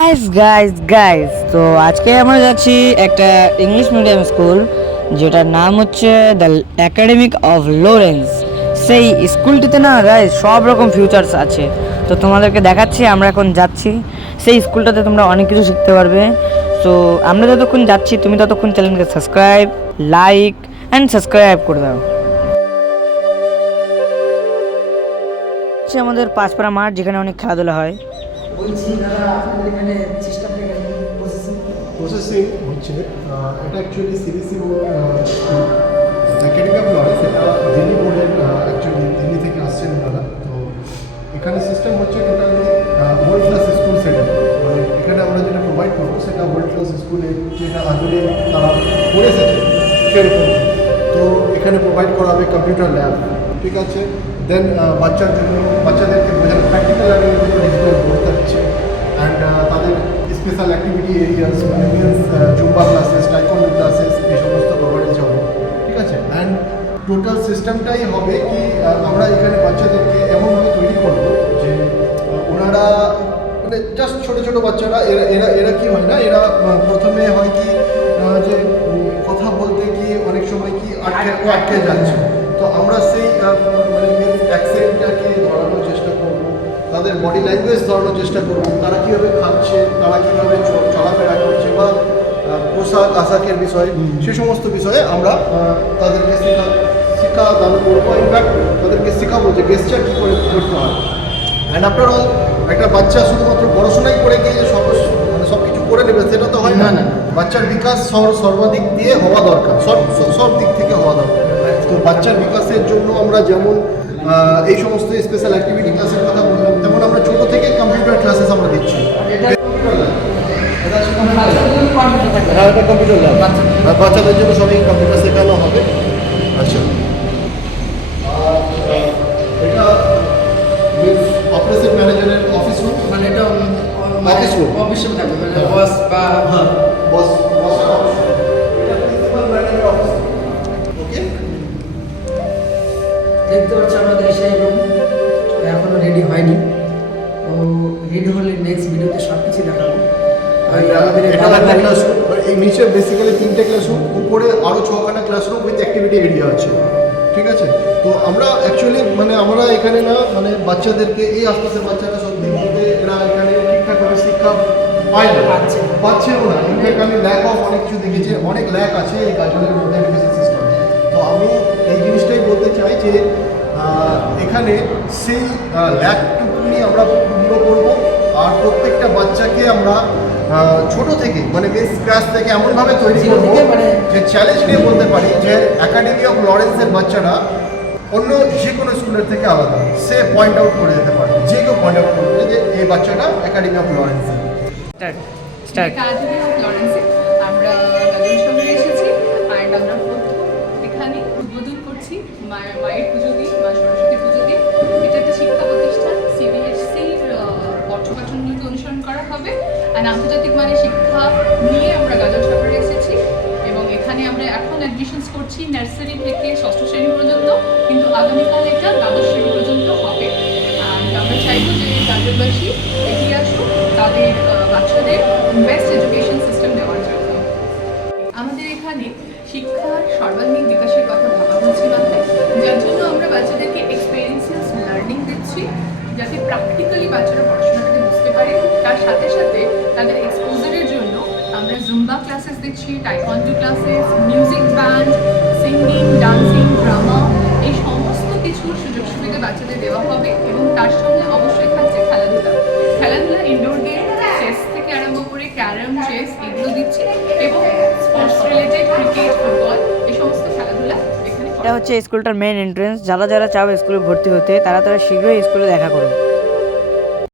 Guys তো আজকে আমরা যাচ্ছি একটা ইংলিশ মিডিয়াম স্কুল যেটার নাম হচ্ছে দ্য একাডেমিক অফ লরেন্স। সেই স্কুলটিতে না গাইস সব রকম ফিউচার্স আছে। তো তোমাদেরকে দেখাচ্ছি, আমরা এখন যাচ্ছি সেই স্কুলটাতে, তোমরা অনেক কিছু শিখতে পারবে। সো আমরা যতক্ষণ যাচ্ছি তুমি ততক্ষণ চ্যানেলকে সাবস্ক্রাইব, লাইক অ্যান্ড সাবস্ক্রাইব করে দাও। হচ্ছে আমাদের পাঁচপাড়া মাঠ, যেখানে অনেক খেলাধুলা হয়। বলছি দাদা, আপনাদের এখানে সিস্টেমটা কেমন? প্রসেসিং হচ্ছে এটা actually CBC board academy of Lawrence, এটা দিল্লি বোর্ডের অ্যাকচুয়ালি দিল্লি থেকে আসছেন ওনারা। তো এখানে সিস্টেম হচ্ছে totally world class school setup, মানে এখানে আমরা যেটা প্রোভাইড করবো সেটা ওয়ার্ল্ড ক্লাস স্কুলে যেটা আগে তারা করে এসেছে সেরকম। তো এখানে প্রোভাইড করা হবে কম্পিউটার ল্যাব, ঠিক আছে। দেন বাচ্চাদেরকে বোঝানো প্র্যাকটিক্যাল ডিজিটাল বোর্ড থাকছে, অ্যান্ড তাদের স্পেশাল অ্যাক্টিভিটি এরিয়াস মানে মিনস জুম্বা ক্লাসেস, টাইকোন্ডো ক্লাসেস, এই সমস্ত কভারেজ হবে, ঠিক আছে। অ্যান্ড টোটাল সিস্টেমটাই হবে কি আমরা এখানে বাচ্চাদেরকে এমনভাবে তৈরি করবো যে ওনারা মানে জাস্ট ছোটো ছোটো বাচ্চারা এরা এরা এরা কী হয় না, এরা প্রথমে হয় কি যে কথা বলতে গিয়ে অনেক সময় কি আটকে যাচ্ছে। তো আমরা সেই মানে মিনস অ্যাকসেন্টটাকে ধরানোর চেষ্টা করব, তাদের বডি ল্যাঙ্গুয়েজ ধরানোর চেষ্টা করব, তারা কীভাবে খাচ্ছে, তারা কীভাবে চলাফেরা করছে, বা পোশাক আশাকের বিষয়ে, সে সমস্ত বিষয়ে আমরা তাদেরকে শিক্ষাদান করবো। ইনফ্যাক্ট তাদেরকে শেখাবো যে গেস্টার কী করে করতে হয়। অ্যান্ড আফটার অল একটা বাচ্চা শুধুমাত্র পড়াশোনাই করে গিয়ে যে সব কিছু করে নেবে সেটা তো হয় না। বাচ্চার বিকাশ সর্বাধিক দিয়ে হওয়া দরকার, সব দিক থেকে হওয়া দরকার। তো বাচ্চার বিকাশের জন্য আমরা যেমন এই সমস্ত স্পেশাল অ্যাক্টিভিটি ক্লাসের কথা বললাম, তেমন আমরা ছোটো থেকে কম্পিউটার ক্লাসেস আমরা দিচ্ছি। এটা কম্পিউটার ল্যাব, বাচ্চাদের জন্য সবই কম্পিউটার শেখানো হবে। আচ্ছা, এটা অপারেশন ম্যানেজারের অফিস রুম, মানে এটা অফিস রুম, অফিসে থাকবে, মানে বস বা হ্যাঁ বসের অফিস। এটা প্রিন্সিপাল ম্যানেজারের অফিস, ওকে। দেখতে পাচ্ছি আমাদের সেই রুম এখনো রেডি হয়নি, তো রেডি হলে নেক্সট ভিডিওতে সব কিছু দেখাবো। এই নিচে বেসিক্যালি 3টে ক্লাসরুম, উপরে আরও 6খানা ক্লাসরুম উইথ অ্যাক্টিভিটি এরিয়া আছে, ঠিক আছে। তো আমরা অ্যাকচুয়ালি মানে আমরা এখানে না মানে বাচ্চাদেরকে এই আশপাশের বাচ্চারা সত্যি বলতে এরা এখানে ঠিকঠাকভাবে শিক্ষা পায় না, পাচ্ছেও না। ইনফ্যাক্ট আমি ল্যাক অফ অনেক কিছু দেখেছি, অনেক ল্যাক আছে এই গাজলের মধ্যে এডুকেশন সিস্টেম। তো আমি এই জিনিসটাই বলতে চাই যে এখানে সেই ল্যাকটুকুনি আমরা পূর্ণ করবো, আর প্রত্যেকটা বাচ্চাকে আমরা ছোট থেকে মানে বেস ক্লাস থেকে এমনভাবে তৈরি করবো যে চ্যালেঞ্জ নিয়ে বলতে পারি যে একাডেমি অফ লরেন্সের বাচ্চারা অন্য যে কোনো স্কুলের থেকে আলাদা, সে পয়েন্ট আউট করে দিতে পারে, যে কেউ পয়েন্ট আউট করবে যে এই বাচ্চাটা একাডেমি অফ লরেন্সের। একাডেমি অফ লরেন্সে আমরা গাজন শহরে এসেছি, অ্যান্ড আমরা প্রথম এখানে উদ্বোধন করছি মায়ের পুজো দিই, মা সরস্বতী পুজো দিই। এটা একটা শিক্ষা প্রতিষ্ঠান, সিবিএসসির পঠ্যপাঠনগুলিকে অনুসরণ করা হবে, অ্যান্ড আন্তর্জাতিক মানের শিক্ষা নিয়ে আমরা গাজন শহরে এসেছি। এবং এখানে আমরা এখন অ্যাডমিশনস করছি নার্সারি থেকে ষষ্ঠ শ্রেণী পর্যন্ত, কিন্তু আগামীকাল এটা দ্বাদশ শ্রেণী পর্যন্ত হবে। অ্যান্ড আমরা চাইবো যে গাজনবাসী এগিয়ে আসুক তাদের বাচ্চাদের বেস্ট এডুকেশন সিস্টেম দেওয়ার জন্য। আমাদের এখানে শিক্ষার সর্বাঙ্গীন বিকাশের কথা ভাবা হচ্ছে মাথায়, যার জন্য আমরা বাচ্চাদেরকে এক্সপেরিয়েন্সিয়াল লার্নিং দিচ্ছি, যাতে প্র্যাকটিক্যালি বাচ্চারা পড়াশোনাটাকে বুঝতে পারে। তার সাথে সাথে তাদের এক্সপোজারের জন্য আমরা জুম্বা ক্লাসেস দিচ্ছি, taekwondo classes, music band, singing, dancing, drama, এই সমস্ত কিছুর সুযোগ সুবিধা বাচ্চাদের দেওয়া হবে। এবং তার সঙ্গে অবশ্যই থাকছে খেলাধুলা, ইনডোর গেম, চেস থেকে আরম্ভ করে ক্যারাম, চেস এগুলো দিচ্ছি, এবং স্পোর্টস রিলেটেড ক্রিকেট, ফুটবল, এই সমস্ত খেলাধুলা এখানে। এটা হচ্ছে স্কুলটার মেইন এন্ট্রেন্স। যারা চাও স্কুলে ভর্তি হতে তারা শীঘ্রই স্কুলে দেখা করো।